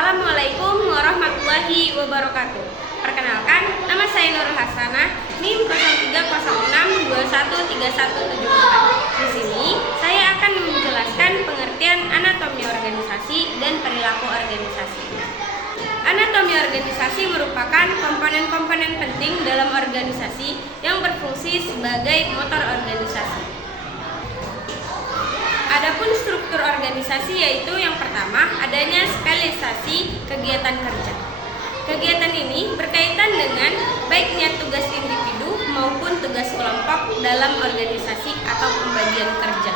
Assalamualaikum warahmatullahi wabarakatuh. Perkenalkan, nama saya Nurul Hasanah, NIM 0306213174. Di sini saya akan menjelaskan pengertian anatomi organisasi dan perilaku organisasi. Anatomi organisasi merupakan komponen-komponen penting dalam organisasi yang berfungsi sebagai motor organisasi. Adapun struktur organisasi yaitu yang pertama adanya spesialisasi kegiatan kerja. Kegiatan ini berkaitan dengan baiknya tugas individu maupun tugas kelompok dalam organisasi atau pembagian kerja.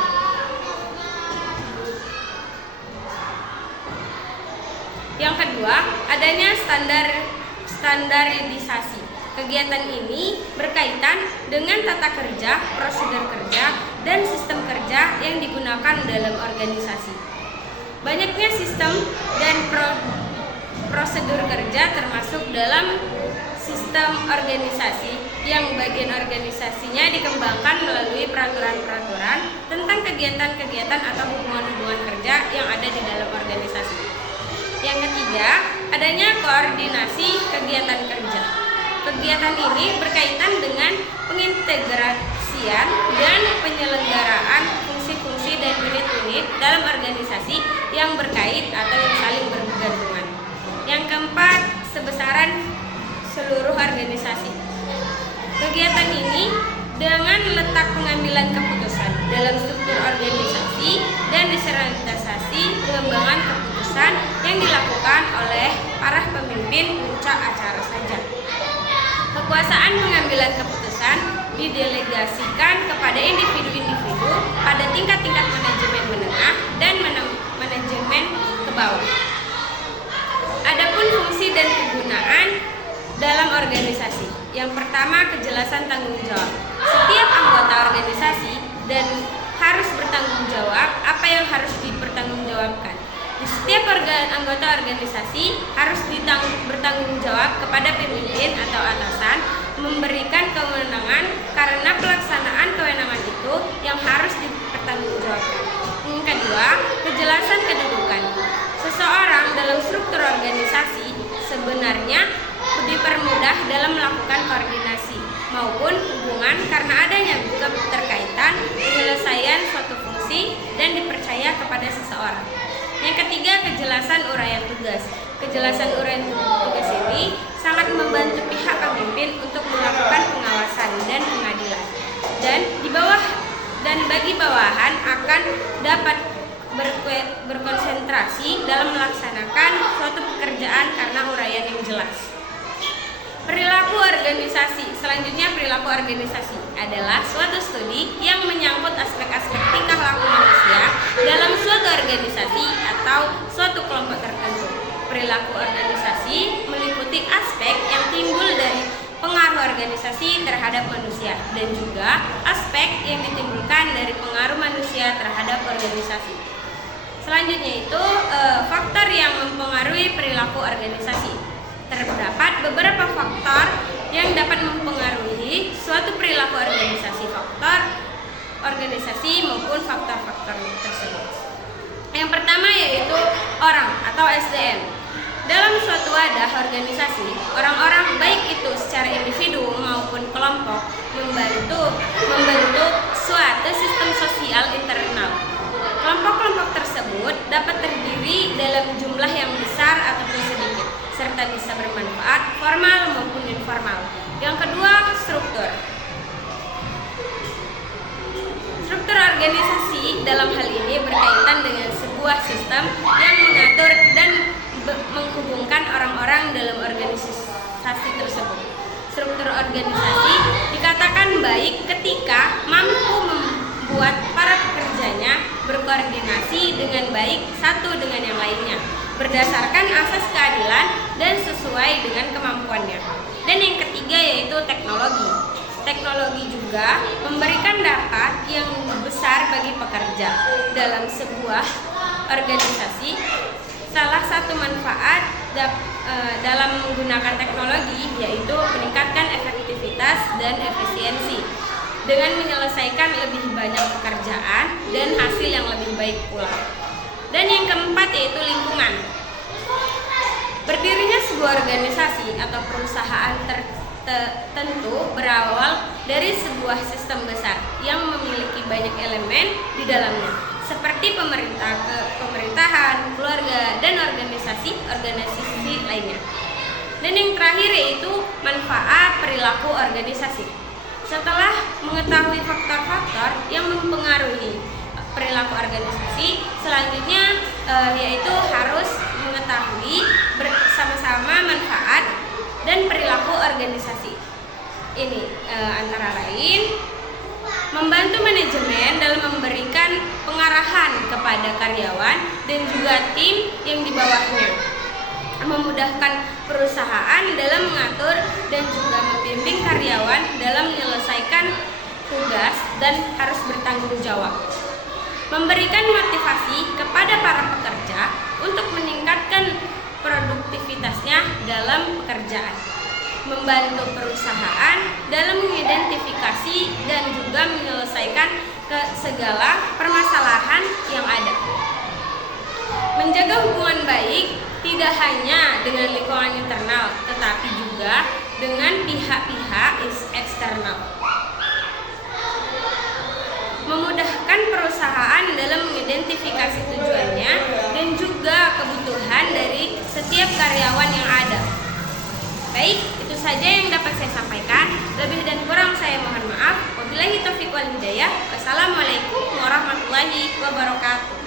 Yang kedua, adanya standarisasi. Kegiatan ini berkaitan dengan tata kerja, prosedur kerja, dan sistem kerja yang digunakan dalam organisasi. Banyaknya sistem dan prosedur kerja termasuk dalam sistem organisasi yang bagian organisasinya dikembangkan melalui peraturan-peraturan tentang kegiatan-kegiatan atau hubungan-hubungan kerja yang ada di dalam organisasi. Yang ketiga, adanya koordinasi kegiatan kerja. Kegiatan ini berkaitan dengan pengintegrasian dan penyelenggaraan fungsi-fungsi dan unit-unit dalam organisasi yang berkait atau yang saling bergantungan. Yang keempat, sebesaran seluruh organisasi. Kegiatan ini dengan letak pengambilan keputusan dalam struktur organisasi dan desentralisasi pengembangan keputusan yang dilakukan oleh para pemimpin puncak acara saja. Kekuasaan pengambilan keputusan didelegasikan kepada individu-individu pada tingkat-tingkat manajemen menengah dan manajemen ke bawah. Adapun fungsi dan kegunaan dalam organisasi. Yang pertama, kejelasan tanggung jawab. Setiap anggota organisasi dan harus bertanggung jawab apa yang harus dipertanggungjawabkan. Di setiap anggota organisasi harus bertanggung jawab kepada pemimpin atau atasan, memberikan kewenangan karena pelaksanaan kewenangan itu yang harus dipertanggungjawabkan. Yang kedua, kejelasan kedudukan. Seseorang dalam struktur organisasi sebenarnya dipermudah dalam melakukan koordinasi maupun hubungan karena adanya keterkaitan penyelesaian suatu fungsi dan dipercaya kepada seseorang. Yang ketiga, kejelasan uraian tugas. Kejelasan uraian tugas ini sangat membantu pihak pemimpin untuk melakukan pengawasan dan pengadilan. Dan bagi bawahan akan dapat berkonsentrasi dalam melaksanakan suatu pekerjaan karena uraian yang jelas. Perilaku organisasi. Selanjutnya, perilaku organisasi adalah suatu studi yang menyangkut aspek-aspek tingkah laku manusia dalam suatu organisasi atau suatu kelompok tertentu. Perilaku organisasi meliputi aspek yang timbul dari pengaruh organisasi terhadap manusia dan juga aspek yang ditimbulkan dari pengaruh manusia terhadap organisasi. Selanjutnya itu faktor yang mempengaruhi perilaku organisasi. Terdapat beberapa faktor yang dapat mempengaruhi suatu perilaku organisasi, faktor organisasi maupun faktor-faktor tersebut. Yang pertama yaitu orang atau SDM. Dalam suatu wadah organisasi, orang-orang baik itu secara individu maupun kelompok membentuk suatu sistem sosial internal. Kelompok-kelompok tersebut dapat terdiri dalam jumlah yang besar ataupun sedikit, serta bisa bermanfaat formal maupun informal. Yang kedua, struktur. Struktur organisasi dalam hal ini berkaitan dengan sebuah sistem yang mengatur dan menghubungkan orang-orang dalam organisasi tersebut. Struktur organisasi dikatakan baik ketika mampu membuat para pekerjanya berkoordinasi dengan baik satu dengan yang lainnya, berdasarkan asas keadilan dan sesuai dengan kemampuannya. Dan yang ketiga yaitu teknologi. Teknologi juga memberikan dampak yang besar bagi pekerja dalam sebuah organisasi. Salah satu manfaat dalam menggunakan teknologi yaitu meningkatkan efektivitas dan efisiensi dengan menyelesaikan lebih banyak pekerjaan dan hasil yang lebih baik pula. Dan yang keempat yaitu lingkungan. Berdirinya sebuah organisasi atau perusahaan tertentu berawal dari sebuah sistem besar yang memiliki banyak elemen di dalamnya, seperti pemerintahan, keluarga, dan organisasi lainnya. Dan yang terakhir yaitu manfaat perilaku organisasi. Setelah mengetahui faktor-faktor yang mempengaruhi perilaku organisasi, selanjutnya yaitu harus mengetahui bersama-sama manfaat dan perilaku organisasi. Ini antara lain membantu manajemen dalam memberikan pengarahan kepada karyawan dan juga tim yang di bawahnya, memudahkan perusahaan dalam mengatur dan juga membimbing karyawan dalam menyelesaikan tugas dan harus bertanggung jawab, memberikan motivasi kepada para pekerja untuk meningkatkan produktivitasnya dalam pekerjaan, membantu perusahaan dalam mengidentifikasi dan juga menyelesaikan segala permasalahan yang ada, menjaga hubungan baik tidak hanya dengan lingkungan internal tetapi juga dengan pihak-pihak eksternal, memudahkan perusahaan dalam mengidentifikasi tujuannya dan juga kebutuhan dari setiap karyawan yang ada. Baik, itu saja yang dapat saya sampaikan. Lebih dan kurang saya mohon maaf. Wabillahi taufiq wal hidayah. Wassalamualaikum warahmatullahi wabarakatuh.